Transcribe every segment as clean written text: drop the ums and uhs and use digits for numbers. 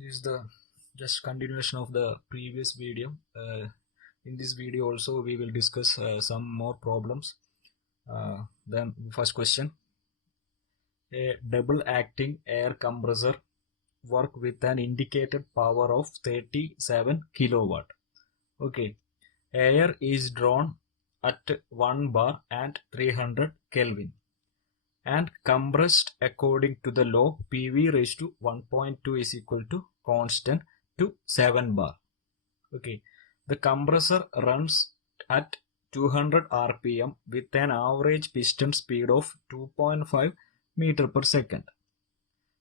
This is the just continuation of the previous video. In this video also we will discuss some more problems. Then first question: a double acting air compressor work with an indicated power of 37 kilowatt. Okay, air is drawn at 1 bar and 300 Kelvin and compressed according to the law PV raised to 1.2 is equal to constant to 7 bar. Okay, the compressor runs at 200 rpm with an average piston speed of 2.5 meter per second.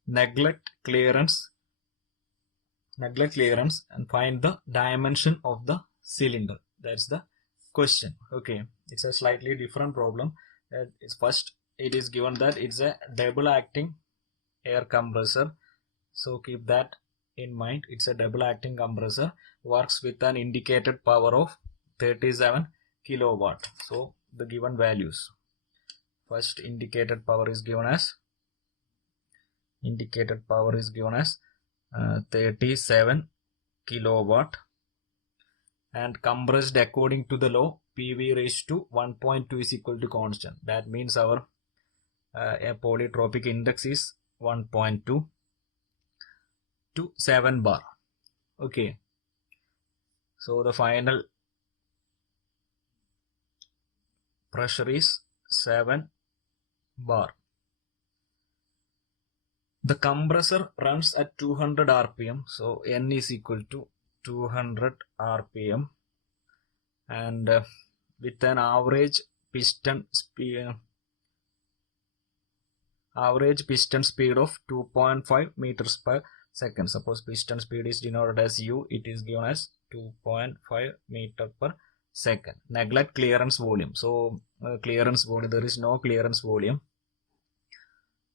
Neglect clearance and find the dimension of the cylinder. That's the question. Okay, it's a slightly different problem. It's first it is given that it's a double acting air compressor, so keep that in mind. It's a double acting compressor, works with an indicated power of 37 kilowatt. So the given values, first indicated power is given as 37 kilowatt and compressed according to the law PV raised to 1.2 is equal to constant. That means our polytropic index is 1.2 to 7 bar. Okay, so the final pressure is 7 bar. The compressor runs at 200 rpm, so N is equal to 200 rpm and with an average piston speed of 2.5 meters per second. Suppose piston speed is denoted as U, it is given as 2.5 meter per second. Neglect clearance volume. So clearance volume, there is no clearance volume.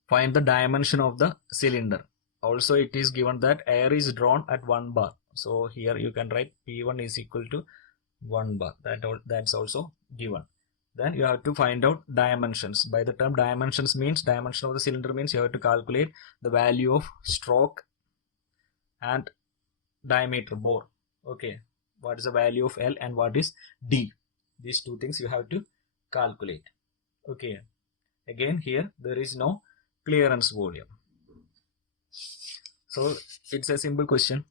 Find the dimension of the cylinder. Also it is given that air is drawn at 1 bar. So here you can write P1 is equal to 1 bar. That's also given. Then you have to find out dimensions. By the term dimensions means dimension of the cylinder means you have to calculate the value of stroke and diameter bore. Okay, what is the value of L and what is D? These two things you have to calculate. Okay, again here there is no clearance volume. So it's a simple question.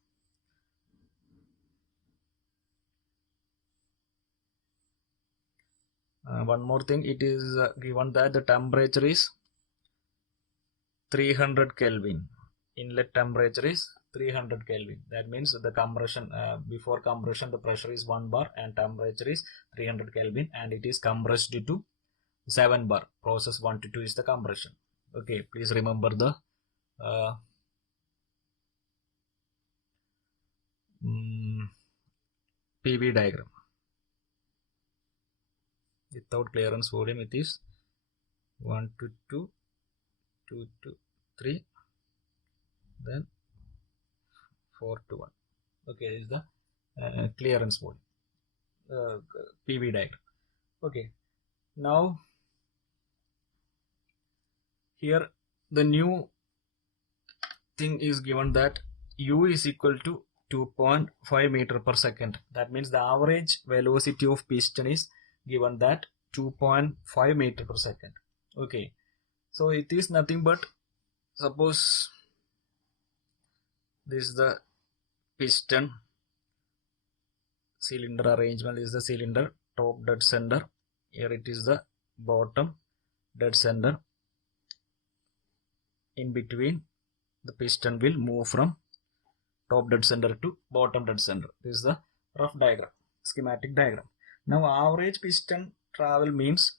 One more thing, it is given that the temperature is 300 Kelvin. Inlet temperature is 300 Kelvin. That means the compression, before compression the pressure is 1 bar and temperature is 300 Kelvin and it is compressed to 7 bar. Process 1 to 2 is the compression. Okay, please remember the PV diagram. Without clearance volume it is 1 to 2, 2 to 3, then 4 to 1. Okay, this is the clearance volume, PV diagram. Okay, now here the new thing is given that U is equal to 2.5 meter per second. That means the average velocity of piston is given that 2.5 meter per second. Okay, so it is nothing but, suppose this is the piston cylinder arrangement. Is the cylinder top dead center, here it is the bottom dead center. In between the piston will move from top dead center to bottom dead center. This is the rough diagram, schematic diagram. Now average piston travel means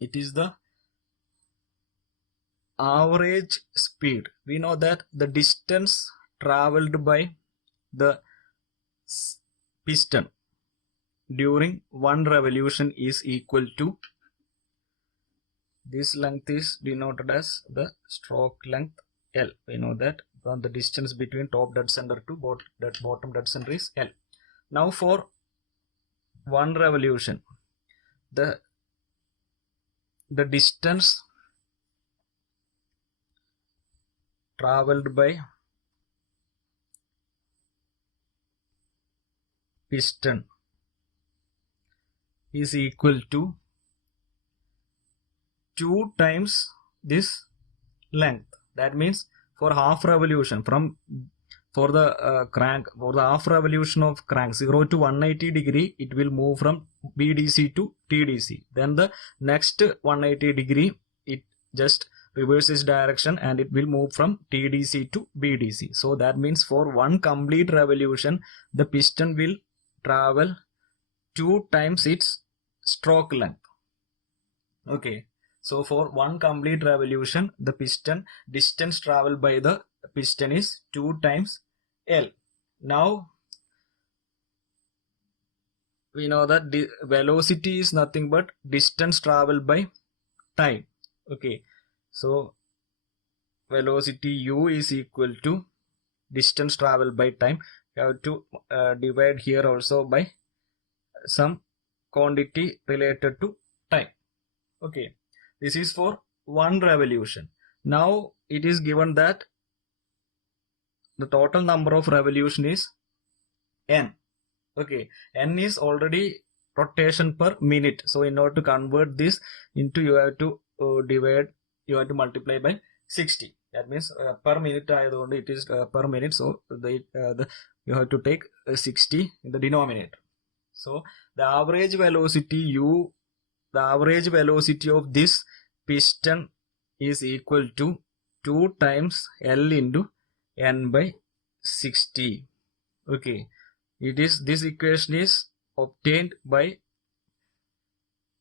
it is the average speed. We know that the distance traveled by the piston during one revolution is equal to, this length is denoted as the stroke length L. We know that from the distance between top dead center to bottom dead center is L. Now for one revolution, the distance traveled by piston is equal to 2 times this length. That means for half revolution for the crank, for the half revolution of crank 0 to 180 degree, it will move from BDC to TDC. Then the next 180 degree, it just reverses direction and it will move from TDC to BDC. So that means for one complete revolution, the piston will travel 2 times its stroke length. Okay. So for one complete revolution, the piston distance traveled by the piston is 2 times L. Now we know that the velocity is nothing but distance traveled by time. Okay. So velocity U is equal to distance traveled by time. You have to divide here also by some quantity related to time. Okay. This is for one revolution. Now it is given that the total number of revolution is N. Okay, N is already rotation per minute. So in order to convert this into, you have to multiply by 60. That means per minute it is per minute. So you have to take 60 in the denominator. So the average velocity U, the average velocity of this piston is equal to 2 times L into N by 60. Okay, this equation is obtained by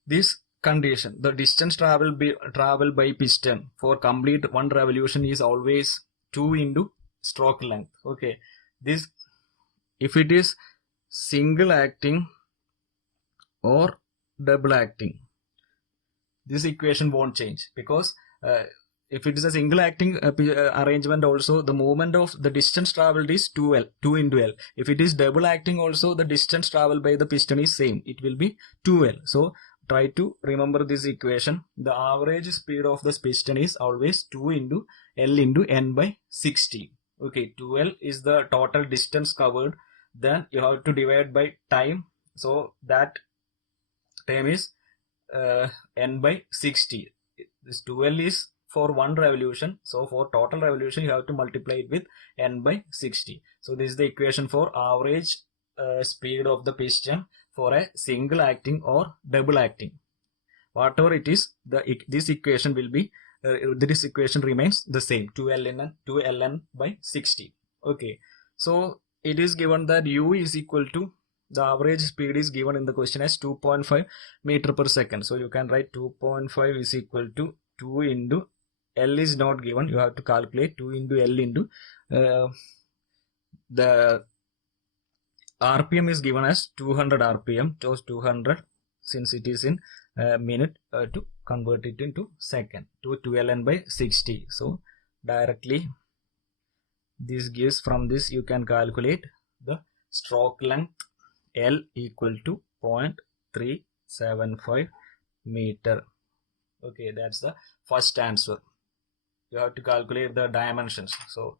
this condition. The distance traveled by piston for complete one revolution is always 2 into stroke length. Okay, this, if it is single acting or double acting, this equation won't change, because if it is a single acting arrangement, also the movement of the distance traveled is 2 into L. If it is double acting, also the distance traveled by the piston is same, it will be 2L. So try to remember this equation. The average speed of the piston is always 2 into L into N by 60. Okay, 2L is the total distance covered. Then you have to divide by time. So that time is N by 60. This 2L is for one revolution. So for total revolution, you have to multiply it with N by 60. So this is the equation for average speed of the piston for a single acting or double acting. Whatever it is, this equation will be, this equation remains the same, 2ln by 60. Okay. So it is given that U is equal to, the average speed is given in the question as 2.5 meter per second. So you can write 2.5 is equal to 2 into L is not given. You have to calculate 2 into L into the RPM is given as 200 RPM. So 200, since it is in minute, to convert it into second, to 2ln by 60. So directly this gives, from this you can calculate the stroke length L equal to 0.375 meter. Okay, that's the first answer. You have to calculate the dimensions. So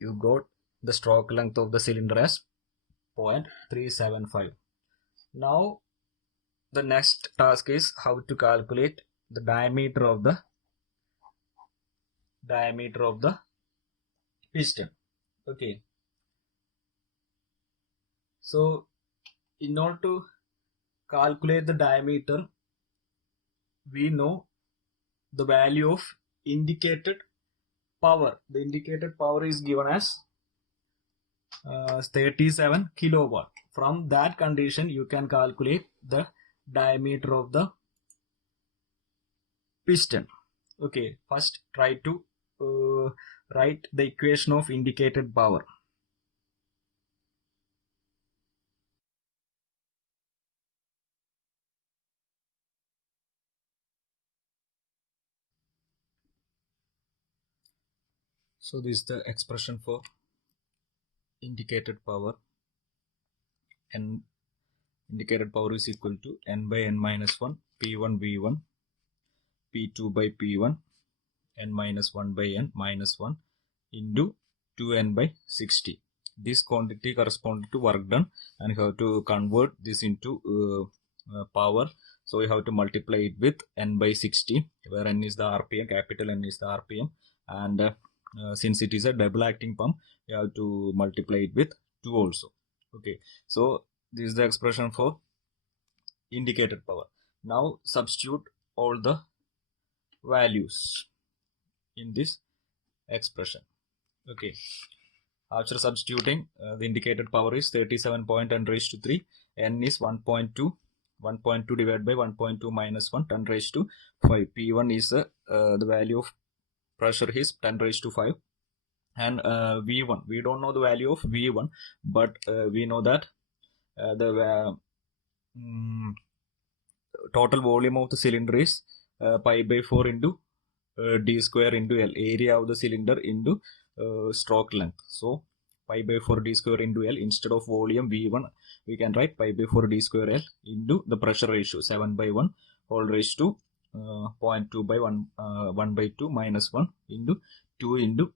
you got the stroke length of the cylinder as 0.375. Now the next task is how to calculate the diameter of the piston. Okay. So in order to calculate the diameter, we know the value of indicated power. The indicated power is given as 37 kilowatt. From that condition, you can calculate the diameter of the piston. Okay, first try to write the equation of indicated power. So this is the expression for indicated power. And indicated power is equal to N by N minus 1, P1 V1, P2 by P1, N minus 1 by N minus 1 into 2N by 60. this quantity corresponds to work done, and you have to convert this into power. So you have to multiply it with n by 60, where n is the RPM, capital N is the RPM, and since it is a double acting pump, you have to multiply it with 2 also. Okay, so this is the expression for indicated power. Now substitute all the values in this expression. Okay, after substituting, the indicated power is 37.10 raised to 3, n is 1.2, 1.2 divided by 1.2 minus 1, 10 raised to 5. P1 is the value of pressure is 10 raised to 5, and V1, we don't know the value of V1, but we know that the total volume of the cylinder is pi by 4 into d square into L, area of the cylinder into stroke length. So pi by 4 d square into L, instead of volume V1 we can write pi by 4 d square L into the pressure ratio 7 by 1 whole raised to 0.2 by 1 by 2 minus 1 into 2 into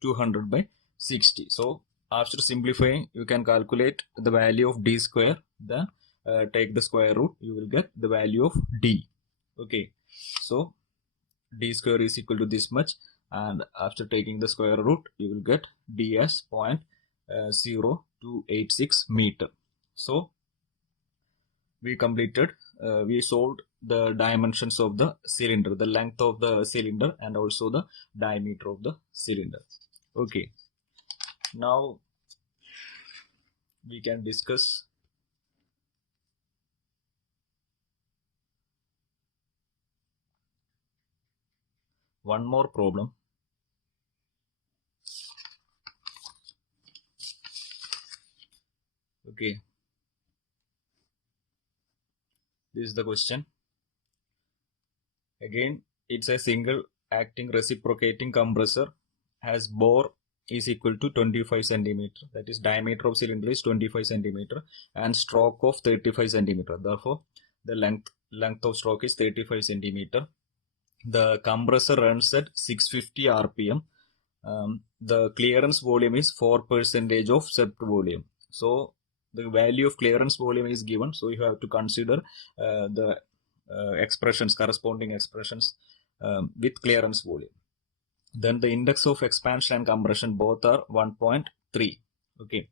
200 by 60. So after simplifying, you can calculate the value of d square, then take the square root, you will get the value of d. Okay, so d square is equal to this much, and after taking the square root, you will get d as 0.0286 meter. So we completed, we solved the dimensions of the cylinder, the length of the cylinder and also the diameter of the cylinder. Okay, now we can discuss one more problem. Okay, this is the question. Again, it's a single acting reciprocating compressor, has bore is equal to 25 centimeter, that is diameter of cylinder is 25 centimeter and stroke of 35 centimeter. Therefore the length of stroke is 35 centimeter. The compressor runs at 650 rpm. The clearance volume is 4% of swept volume. So the value of clearance volume is given, so you have to consider the expressions, corresponding expressions with clearance volume. Then the index of expansion and compression both are 1.3. Okay,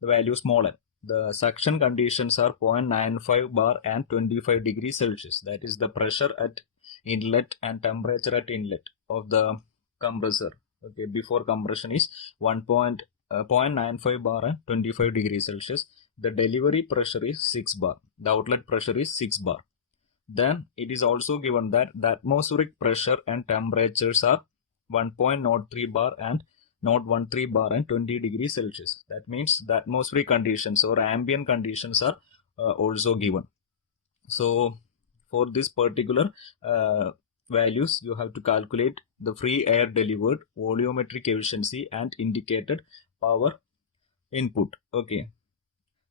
the value small n. The suction conditions are 0.95 bar and 25 degrees Celsius. That is the pressure at inlet and temperature at inlet of the compressor. Okay, before compression is 0.95 bar and 25 degrees Celsius. The delivery pressure is 6 bar. The outlet pressure is 6 bar. Then it is also given that the atmospheric pressure and temperatures are 1.03 bar and 0.13 bar and 20 degrees Celsius. That means the atmospheric conditions or ambient conditions are also given. So for this particular values, you have to calculate the free air delivered, volumetric efficiency and indicated power input. Okay,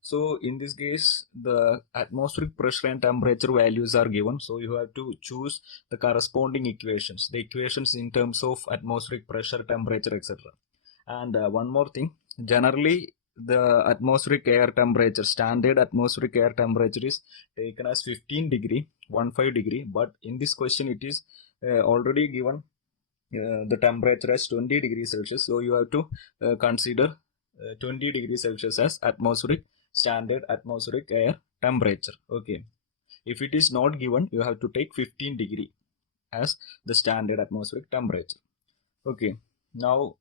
so in this case the atmospheric pressure and temperature values are given, so you have to choose the corresponding equations, the equations in terms of atmospheric pressure, temperature, etc. And one more thing, generally the atmospheric air temperature, standard atmospheric air temperature is taken as 15 degree, but in this question it is already given the temperature as 20 degrees Celsius, so you have to consider 20 degrees Celsius as atmospheric, standard atmospheric air temperature. Okay, if it is not given, you have to take 15 degree as the standard atmospheric temperature. Okay, now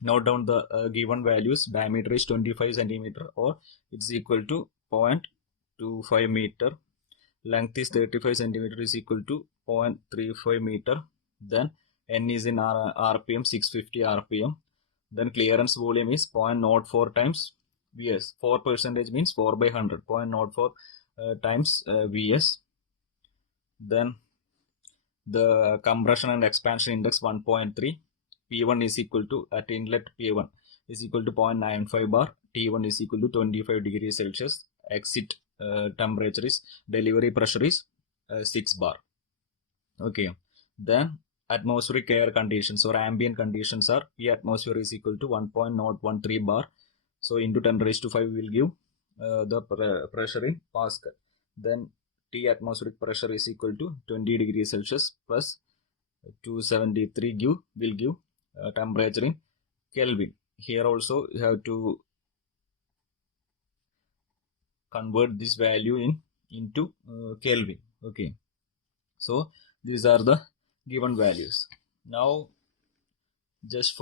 note down the given values. Diameter is 25 centimeter or it's equal to 0.25 meter. Length is 35 centimeter is equal to 0.35 meter. Then n is in rpm, 650 rpm. Then clearance volume is 0.04 times Vs. 4% means 4 by 100, 0.04 times Vs. Then the compression and expansion index 1.3. P1 is equal to, at inlet P1 is equal to 0.95 bar. T1 is equal to 25 degrees Celsius. Exit temperature is, delivery pressure is 6 bar. Okay, then atmospheric air conditions or ambient conditions are P atmosphere is equal to 1.013 bar. So into 10 raised to 5 will give the pressure in Pascal. Then T atmospheric pressure is equal to 20 degrees Celsius plus 273 will give temperature in Kelvin. Here also you have to convert this value into Kelvin. Okay, so these are the given values. Now just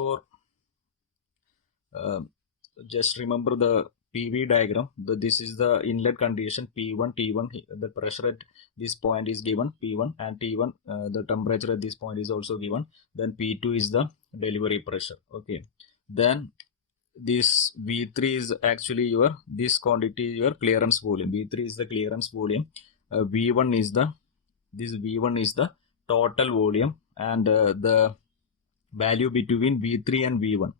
remember the PV diagram. This is the inlet condition P1 T1. The pressure at this point is given P1, and T1 the temperature at this point is also given. Then P2 is the delivery pressure. Okay, then this V3 is actually this quantity your clearance volume. V3 is the clearance volume. V1 is the total volume, and the value between V3 and V1.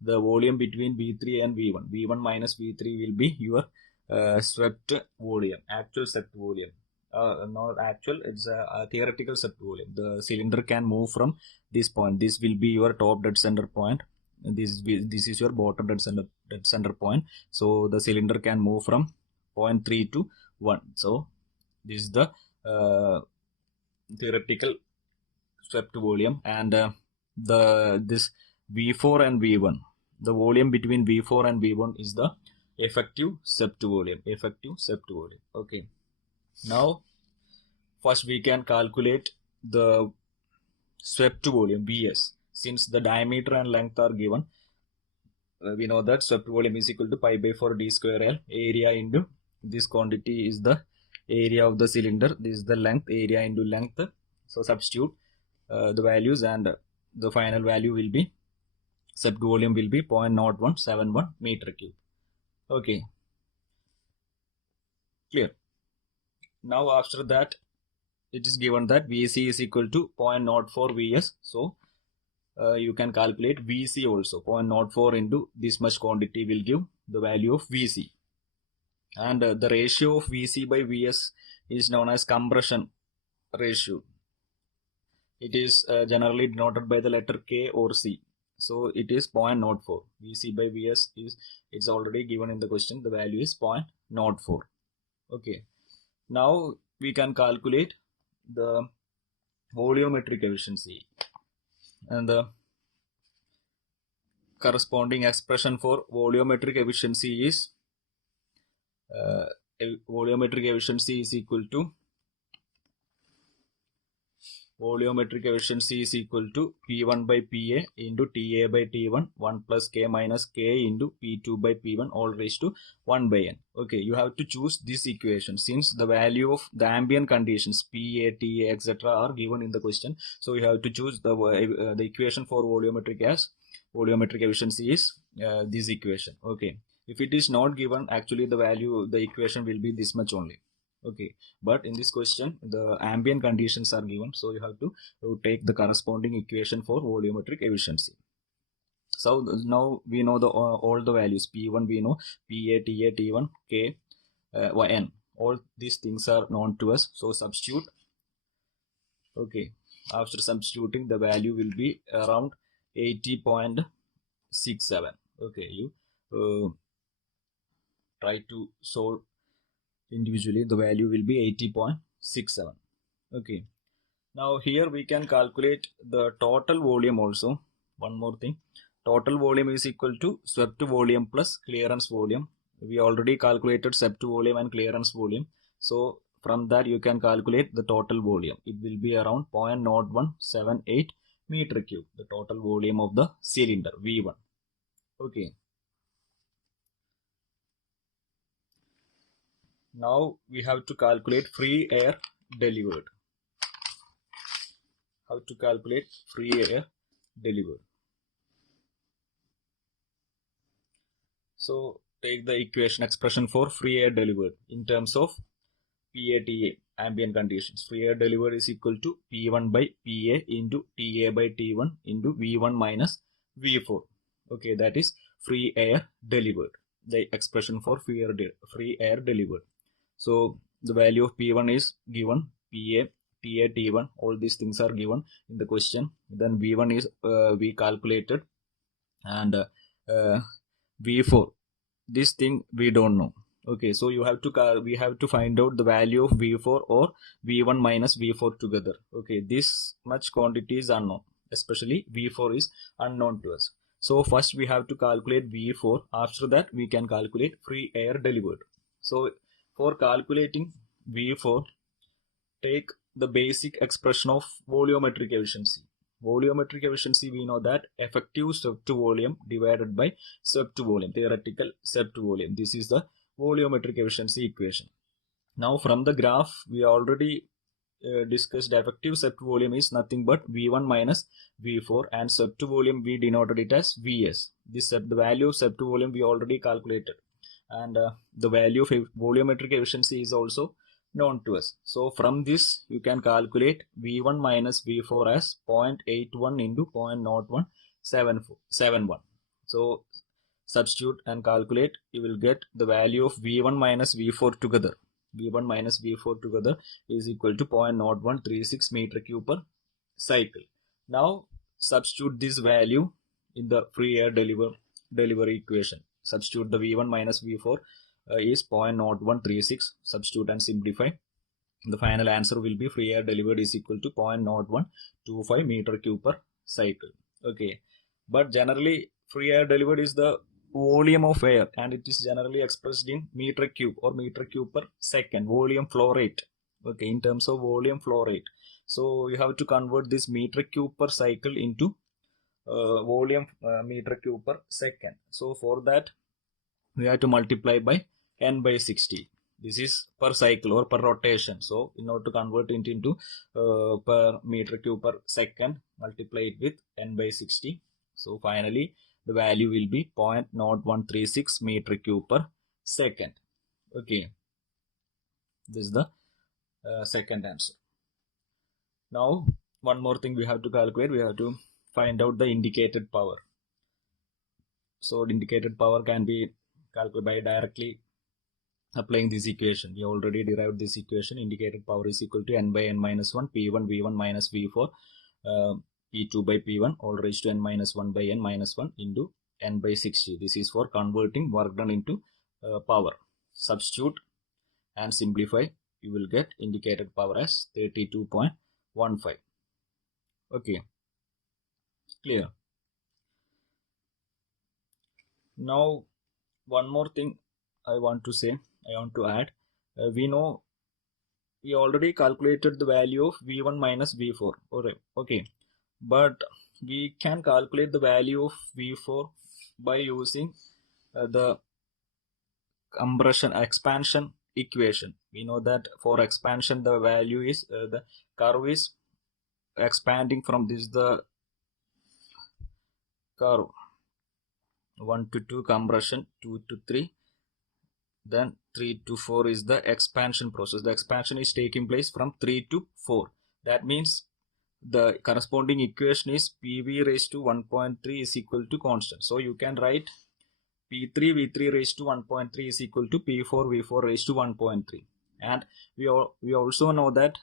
The volume between V3 and V1 minus V3 will be your swept volume, actual swept volume. Not actual, it's a theoretical swept volume. The cylinder can move from this point. This will be your top dead center point. This is your bottom dead center point. So the cylinder can move from point 3 to 1. So this is the theoretical swept volume, and this V4 and V1. The volume between V4 and V1 is the effective swept volume. Okay. Now, first we can calculate the swept volume Vs. Since the diameter and length are given, we know that swept volume is equal to pi by 4 d square L. Area into this quantity is the area of the cylinder. This is the length. Area into length. So substitute the values, and the final value will be swept volume will be 0.0171 meter cube. Okay, clear. Now after that, it is given that VC is equal to 0.04 Vs. So you can calculate VC also. 0.04 into this much quantity will give the value of VC. And the ratio of VC by Vs is known as compression ratio. It is generally denoted by the letter K or C. So it is 0.04. Vc by Vs it's already given in the question. The value is 0.04. Okay. Now we can calculate the volumetric efficiency, and the corresponding expression for volumetric efficiency is equal to P1 by PA into TA by T1 1 plus K minus K into P2 by P1 all raised to 1 by N. Okay, you have to choose this equation since the value of the ambient conditions PA, TA, etc. are given in the question. So you have to choose the equation for volumetric efficiency is this equation. Okay, if it is not given, actually the equation will be this much only. Okay, but in this question the ambient conditions are given, so you have to take the corresponding equation for volumetric efficiency. So now we know all the values. P1 we know, PA, TA, T1, K, N. All these things are known to us. So substitute. Okay, after substituting, the value will be around 80.67. Okay, you try to solve individually. The value will be 80.67. Okay, now here we can calculate the total volume also. One more thing, total volume is equal to swept volume plus clearance volume. We already calculated swept volume and clearance volume, so from that you can calculate the total volume. It will be around 0.0178 meter cube, the total volume of the cylinder V1. Okay, now we have to calculate free air delivered. How to calculate free air delivered? So take the equation expression for free air delivered in terms of PATA, ambient conditions. Free air delivered is equal to P1 by PA into TA by T1 into V1 minus V4. Okay, that is free air delivered, the expression for free air delivered. So the value of P1 is given, PA TA, T1, all these things are given in the question. Then V1 is we calculated, and V4, this thing we don't know. Okay, so we have to find out the value of V4 or V1 minus V4 together. Okay, this much quantity is unknown, especially V4 is unknown to us. So first we have to calculate V4. After that we can calculate free air delivered. So for calculating V4, take the basic expression of volumetric efficiency. Volumetric efficiency, we know that effective swept volume divided by swept volume, theoretical swept volume. This is the volumetric efficiency equation. Now from the graph we already discussed, effective swept volume is nothing but V1 minus V4, and swept volume we denoted it as Vs. The value of swept volume we already calculated, and the value of volumetric efficiency is also known to us. So from this you can calculate V1 minus V4 as 0.81 into 0.0171. So substitute and calculate, you will get the value of V1 minus V4 together. V1 minus V4 together is equal to 0.0136 meter cube per cycle. Now substitute this value in the free air delivery equation. Substitute the V1 minus V4 is 0.0136. Substitute and simplify. The final answer will be free air delivered is equal to 0.0125 meter cube per cycle. Okay, but generally free air delivered is the volume of air, and it is generally expressed in meter cube or meter cube per second, volume flow rate. Okay, in terms of volume flow rate. So you have to convert this meter cube per cycle into volume meter cube per second. So for that we have to multiply by n by 60. This is per cycle or per rotation. So in order to convert it into per meter cube per second, multiply it with n by 60. So finally the value will be 0.0136 meter cube per second. Okay, this is the second answer. Now one more thing we have to calculate. We have to find out the indicated power. So the indicated power can be calculated by directly applying this equation. We already derived this equation. Indicated power is equal to n by n minus 1 P1 V1 minus V4 P2 by P1 all raised to n minus 1 by n minus 1 into n by 60. This is for converting work done into power. Substitute and simplify. You will get indicated power as 32.15. Okay, clear. Now one more thing I want to add. We know we already calculated the value of V1 minus V4. Okay, but we can calculate the value of V4 by using the expansion equation. We know that for expansion the value is the curve is expanding from this, the curve 1 to 2 compression, 2 to 3, then 3 to 4 is the expansion process. The expansion is taking place from 3 to 4. That means the corresponding equation is PV raised to 1.3 is equal to constant. So you can write P3 V3 raised to 1.3 is equal to P4 V4 raised to 1.3. And we also know that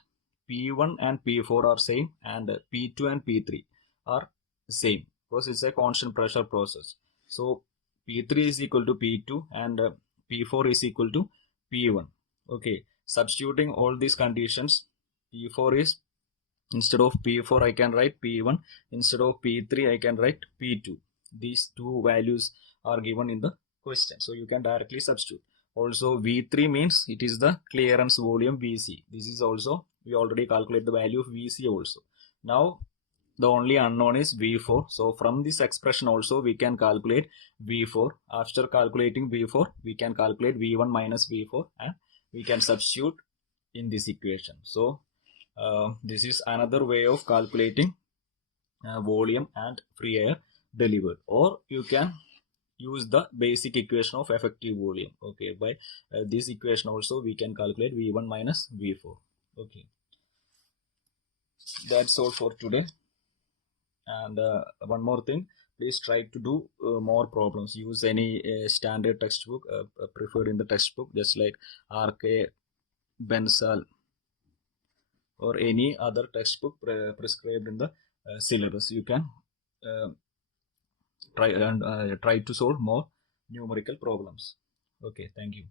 P1 and P4 are same, and P2 and P3 are same because it's a constant pressure process. So P3 is equal to P2 and P4 is equal to P1. Okay, substituting all these conditions, P4 is, instead of P4 I can write P1, instead of P3 I can write P2. These two values are given in the question, so you can directly substitute. Also V3 means it is the clearance volume Vc. This is also, we already calculate the value of Vc also. Now the only unknown is V4. So from this expression also we can calculate V4. After calculating V4 we can calculate V1 minus V4 and we can substitute in this equation. So this is another way of calculating volume and free air delivered. Or you can use the basic equation of effective volume. Okay, by this equation also we can calculate V1 minus V4. Okay, that's all for today. And one more thing, please try to do more problems. Use any standard textbook preferred in the textbook, just like RK Bensal or any other textbook prescribed in the syllabus. You can try to solve more numerical problems. Okay, thank you.